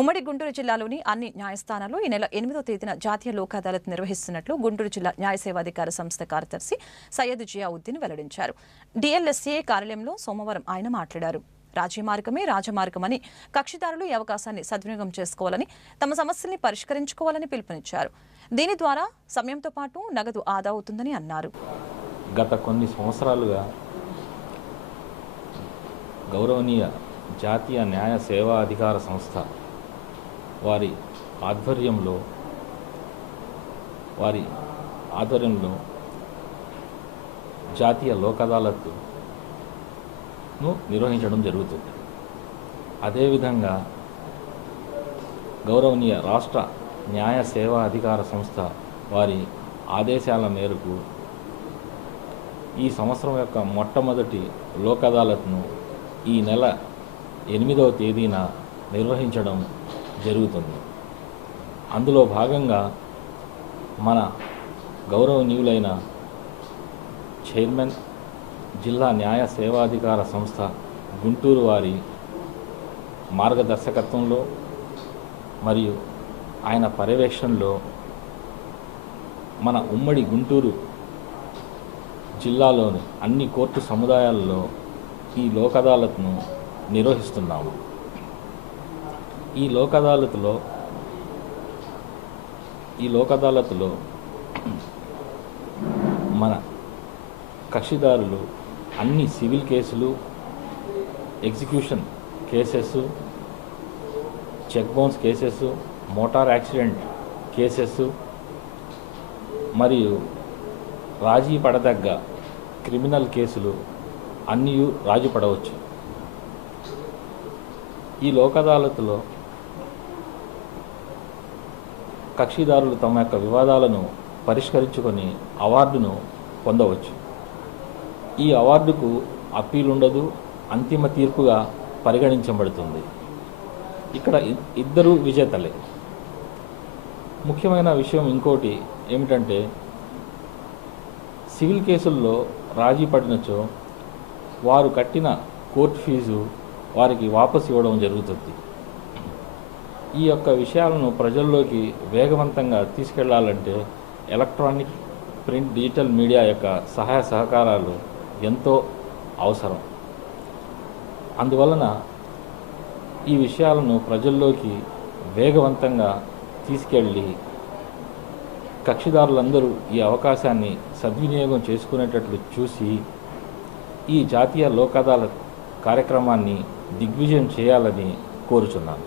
ఉమ్మడి గుంటూరు జిల్లాలోని అన్ని న్యాయస్థానాల్లో ఈ నెల 8వ తేదీన జాతీయ లోక్ అదాలత్ నిర్వహిస్తున్నట్లు గుంటూరు జిల్లా న్యాయ సేవాధికార సంస్థ కార్యదర్శి సయ్యద్ జియావుద్దీన్ వెల్లడించారు. డిఎల్ఎస్ఏ కార్యాలయంలో సోమవారం ఆయన మాట్లాడారు. రాజీ మార్గమే రాజమార్గమని, కక్షిదారులు ఈ అవకాశాన్ని సద్వినియోగం చేసుకోవాలని, తమ సమస్యల్ని పరిష్కరించుకోవాలని పిలుపునిచ్చారు. దీని ద్వారా సమయంతో పాటు నగదు ఆదా అవుతుందని అన్నారు. గత కొన్ని సంవత్సరాలుగా గౌరవనీయ జాతీయ న్యాయ సేవా అధికార సంస్థ వారి ఆధ్వర్యంలో జాతీయ లోక్ అదాలత్ను నిర్వహించడం జరుగుతుంది. అదేవిధంగా గౌరవనీయ రాష్ట్ర న్యాయ సేవా అధికార సంస్థ వారి ఆదేశాల మేరకు ఈ సంవత్సరం యొక్క మొట్టమొదటి లోక్ అదాలత్ను ఈ నెల 8వ తేదీన నిర్వహించడం జరుగుతుంది. అందులో భాగంగా మన గౌరవనీయులైన చైర్మన్ జిల్లా న్యాయ సేవాధికార సంస్థ గుంటూరు వారి మార్గదర్శకత్వంలో మరియు ఆయన పర్యవేక్షణలో మన ఉమ్మడి గుంటూరు జిల్లాలోని అన్ని కోర్టు సముదాయాల్లో ఈ లోక్ అదాలత్ను నిర్వహిస్తున్నాము. ఈ లోక్ అదాలత్లో మన కక్షిదారులు అన్ని సివిల్ కేసులు, execution cases, check bounce cases, motor accident cases మరియు రాజీ పడదగ్గ క్రిమినల్ కేసులు అన్నీ రాజీ పడవచ్చు. ఈ లోక్ అదాలత్లో కక్షిదారులు తమ యొక్క వివాదాలను పరిష్కరించుకొని అవార్డును పొందవచ్చు. ఈ అవార్డుకు అప్పీల్ ఉండదు, అంతిమ తీర్పుగా పరిగణించబడుతుంది. ఇక్కడ ఇద్దరు విజేతలే. ముఖ్యమైన విషయం ఇంకోటి ఏమిటంటే, సివిల్ కేసుల్లో రాజీ పడినచో వారు కట్టిన కోర్టు ఫీజు వారికి వాపసు ఇవ్వడం జరుగుతుంది. ఈ యొక్క విషయాలను ప్రజల్లోకి వేగవంతంగా తీసుకెళ్లాలంటే ఎలక్ట్రానిక్, ప్రింట్, డిజిటల్ మీడియా యొక్క సహాయ సహకారాలు ఎంతో అవసరం. అందువలన ఈ విషయాలను ప్రజల్లోకి వేగవంతంగా తీసుకెళ్ళి కక్షిదారులందరూ ఈ అవకాశాన్ని సద్వినియోగం చేసుకునేటట్లు చూసి ఈ జాతీయ లోక్ అదాలత్ కార్యక్రమాన్ని దిగ్విజయం చేయాలని కోరుచున్నాను.